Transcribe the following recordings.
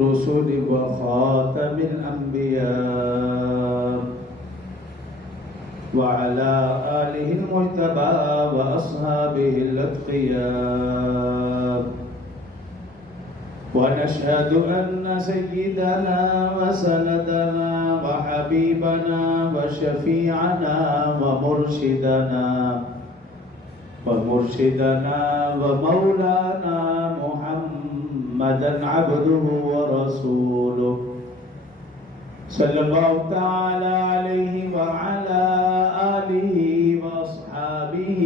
الرسل وخاتم الأنبياء وعلى آله المجتبى وأصحابه الأتقياء ونشهد أن سيدنا وسندنا وحبيبنا وشفيعنا ومرشدنا ومولانا محمدا عبده ورسوله صلى الله تعالى عليه وعلى آله وأصحابه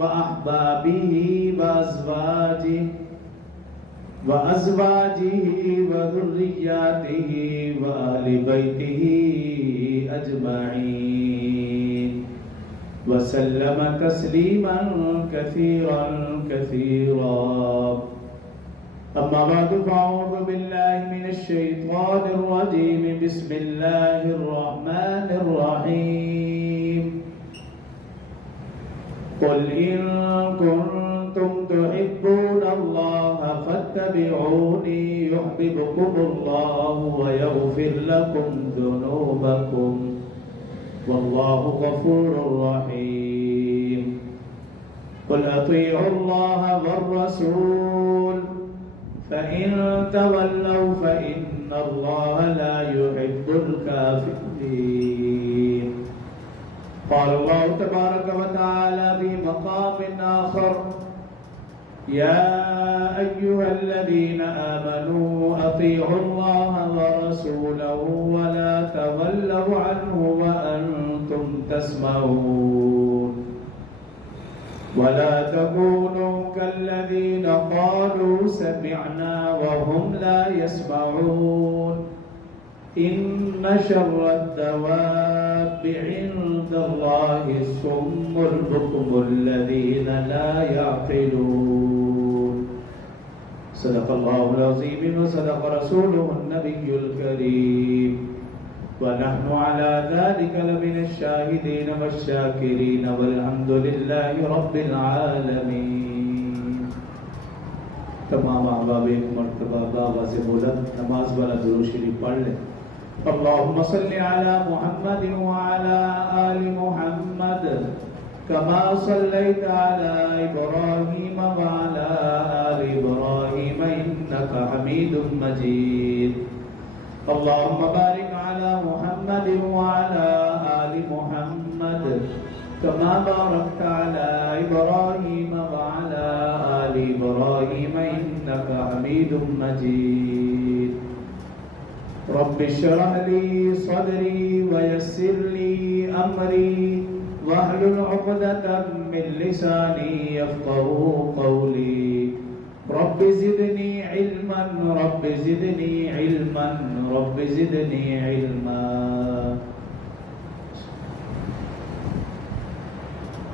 وأحبابه وأزواجه وذرياته وأهل بيته أجمعين وسلم تسليما كثيرا أما بعد فأعوذ بالله من الشيطان الرجيم بسم الله الرحمن الرحيم قل إن كنتم تحبون الله فاتبعوني يحببكم الله ويغفر لكم ذنوبكم والله غفور رحيم قل أطيعوا الله والرسول فإن تولوا فإن الله لا يحب الكافرين قال الله تبارك وتعالى في مقام آخر يا أيها الذين آمنوا أطيعوا الله ورسوله ولا تولوا عنه وأنتم تسمعون ولا تكونوا كالذين قالوا سمعنا وهم لا يسمعون إن شر الدواب عند الله الصم البكم الذين لا يعقلون صدق الله العظيم وصدق رسوله النبي الكريم ونحن على ذلك لمن الشاهدين والشاكرين والحمد لله رب العالمين. تمام احباب ایک مرتبہ آواز بلند نماز والا درود شریف پڑھ لیں. اللهم صل على محمد وعلى آل محمد كما صليت على إبراهيم وعلى آل إبراهيم إنك حميد مجيد. اللهم بارك على محمد وعلى آل محمد كما باركت على إبراهيم وعلى آل إبراهيم إنك حميد مجيد. رب اشرح لي صدري ويسر لي أمري واحلل عقدة من لساني يفقهوا قولي. رب زدني علما رب زدني علما رب زدنی علما.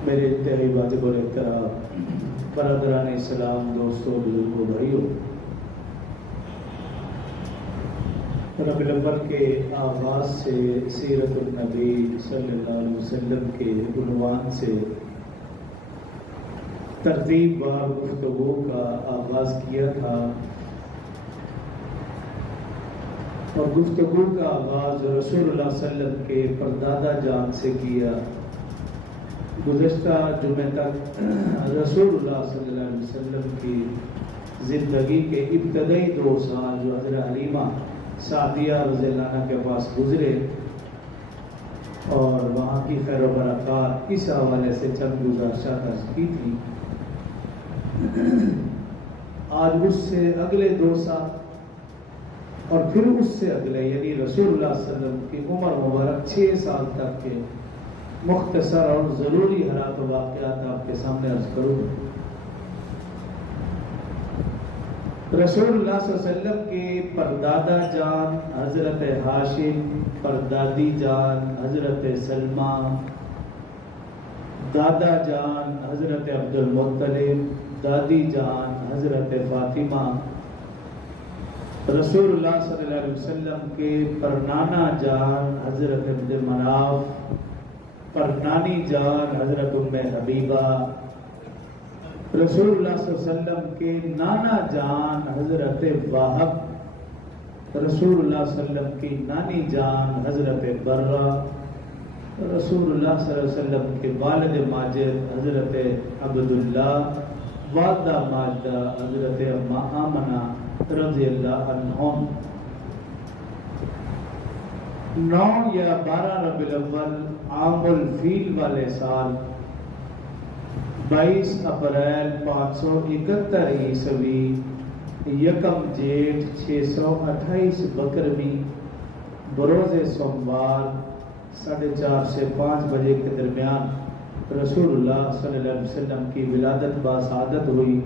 میرے انتہائی واجب الاحترام برادران اسلام، دوستوں، بزرگوں، بھائیوں، ربیع الاول کے آغاز سے سیرت النبی صلی اللہ علیہ وسلم کے عنوان سے ترتیب وار گفتگو کا آغاز کیا تھا، اور گفتگو کا آغاز رسول اللہ صلی اللہ علیہ وسلم کے پردادا جان سے کیا. گزشتہ جمعہ تک رسول اللہ صلی اللہ علیہ وسلم کی زندگی کے ابتدائی 2 سال جو حضرت حلیمہ سعدیہ رضی اللہ عنہ کے پاس گزرے اور وہاں کی خیر و برکات اس حوالے سے چند گزارشات عرض کی تھی. آج اس سے اگلے 2 سال اور پھر اس سے اگلے یعنی رسول اللہ صلی اللہ علیہ وسلم کی عمر مبارک 6 سال تک کے مختصر اور ضروری حالات و واقعات آپ کے سامنے عرض کروں. رسول اللہ صلی اللہ علیہ وسلم کے پردادا جان حضرت ہاشم، پردادی جان حضرت سلمہ، دادا جان حضرت عبد المطلب، دادی جان حضرت فاطمہ، رسول اللہ صلی اللہ علیہ وسلم کے پرنانا جان حضرت عبد مناف، پرنانی جان حضرت ام حبیبہ، رسول اللہ صلی اللہ علیہ وسلم کے نانا جان حضرت واہب رسول اللہ صلی اللہ علیہ وسلم کی نانی جان حضرت برہ، رسول اللہ صلی اللہ علیہ وسلم کے والد ماجد حضرت عبداللہ، والدہ ماجدہ حضرت اما آمنہ رضی اللہ عنہم۔ 9 یا 12 ربیع الاول عام الفیل والے سال 22 اپریل 571 عیسوی، یکم جیٹھ 628 بکروی، بروز سوموار 4:30 سے 5 بجے کے درمیان رسول اللہ صلی اللہ علیہ وسلم کی ولادت باسعادت ہوئی۔